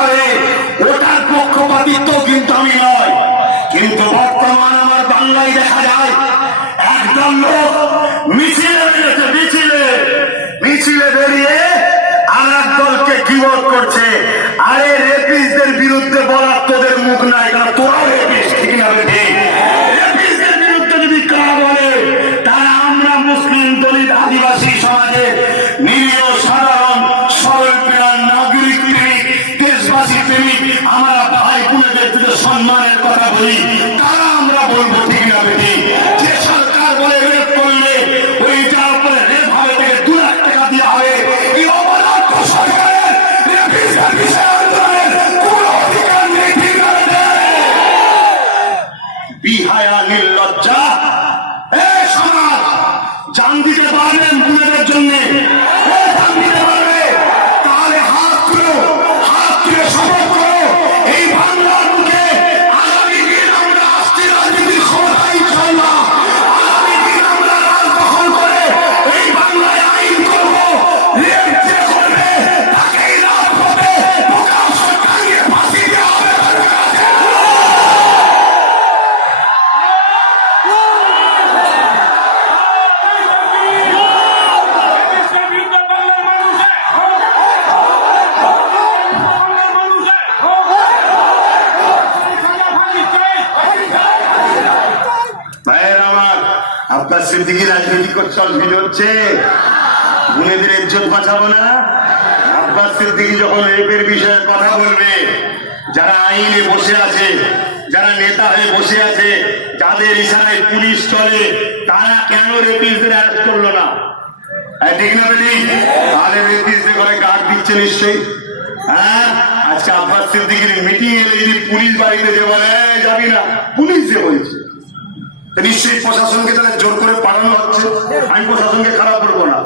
হবে, ওটার পক্ষপাতিত্ব কিন্তু আমি নয়। কিন্তু বর্তমান আমার বাংলায় দেখা যায় একদল লোক মিছিলে বেরিয়েছে, মিছিলে বেরিয়ে আর এক দলকে গিবত করছে। আরে রেপিস্টদের বিরুদ্ধে বলার তোদের মুখ নাই, কারণ তোরাও রেপিস্ট, ঠিক না? রেপিস্টদের বিরুদ্ধে যদি কারা বলে, তারা আমরা মুসলিম দলিত আদিবাসী সমাজের নিরীহ সাধারণ সরল প্রাণ নাগরিক প্রেমিক দেশবাসী প্রেমিক আমরা ভাই বোনেদের যদি সম্মানের কথা বলি, তারা আমরা বলবো, ঠিক না বেটি? যে সরকার বলে রেপ করলে ওইটার উপরে রেপ হবে থেকে 2 লাখ টাকা দেওয়া হবে, এই অবদার্থ সরকারের রেপিস্টদের বিষয়ে আন্দোলনের কোনো অধিকার নেই, ঠিক না বেটি? বিহায়া নির্লজ্জা এই সমাজ জান দিতে পারবেন বোনেদের জন্য? জান দিতে পারবে? তাহলে হাত তুলে শপথ করো, এই বাংলার মুখে আগামী দিন আমরা আজকে রাজনীতির ক্ষমতায় ইনশাআল্লাহ, আগামী দিন আমরা রাজ দখল করে এই বাংলায় আইন করবো, রেপ যে করবে তাকেই রাজপথে প্রকাশ্যে টাঙিয়ে ফাঁসি দেওয়া হবে। আব্বাস সিদ্দিকী রাজনীতি করছে, ভিড় হচ্ছে, বোনেদের ইজ্জত বাঁচাবো না? আব্বাস সিদ্দিকী যখন রেপের বিষয়ে কথা বলবে, যারা আইনে বসে আছে, যারা নেতা হয়ে বসে আছে, যাদের ইশারায় পুলিশ চলে, তারা কেন রেপিস্টদের অ্যারেস্ট করলো না? ঠিক না বেটি? তাহলে রেপিস্টদের করে গার্ড দিচ্ছে নিশ্চয়ই। হ্যাঁ, আজকে আব্বাস সিদ্দিকীর মিটিং এলে যদি পুলিশ বাড়িতে যে বলে যাবি না, পুলিশ যে বলছে, নিশ্চয়ই প্রশাসনকে তাহলে জোর করে পাঠানো হচ্ছে। আমি প্রশাসনকে খারাপ বলবো না,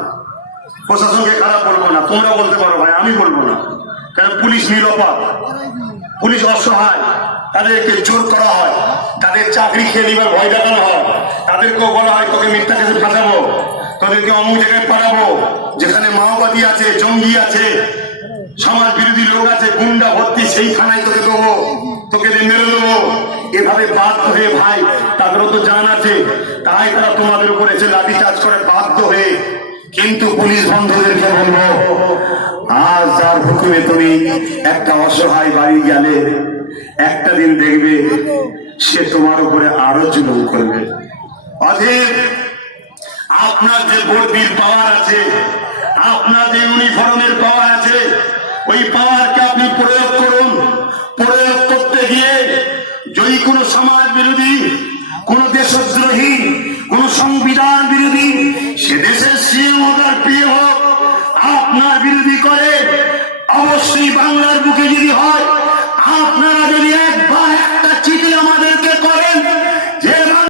প্রশাসনকে খারাপ বলবো না, তোমরা বলতে পারো ভাই, আমি বলবো না। কারণ পুলিশ নিরাপদ, পুলিশ অসহায়, তাদেরকে জোর করা হয়, তাদের চাকরি খেয়ে নিবার ভয় দেখানো হয়, তাদেরকেও বলা হয় তোকে মিথ্যা কেসে ফাঁসাবো, তোদেরকে অমুক জায়গায় পাঠাবো, যেখানে মাওবাদী আছে, জঙ্গি আছে, সমাজ বিরোধী লোক আছে, গুন্ডা ভর্তি, সেই থানায় তোকে দেবো, তোকে মেরে দেবো। এভাবে বাধ্য হয়ে ভাই, তাদেরও তো জান আছে, তাই তারা তোমাদের উপর এসে লাঠি চার্জ করে বাধ্য হয়ে। কিন্তু পুলিশ বন্ধুদেরকে বলবো, আজ যার হুকুমে তুমি একটা অসহায় বাড়ি গেলে, একটা দিন দেখবে সে তোমার উপরে আরো জুলুম করবে। অতএব আপনার যে বর্দির পাওয়ার আছে, আপনার যে ইউনিফর্মের পাওয়ার আছে, ওই পাওয়ারকে আপনি প্রয়োগ করুন। প্রয়োগ করতে গিয়ে যদি কোনো সমাজ বিরোধী, কোন দেশদ্রোহী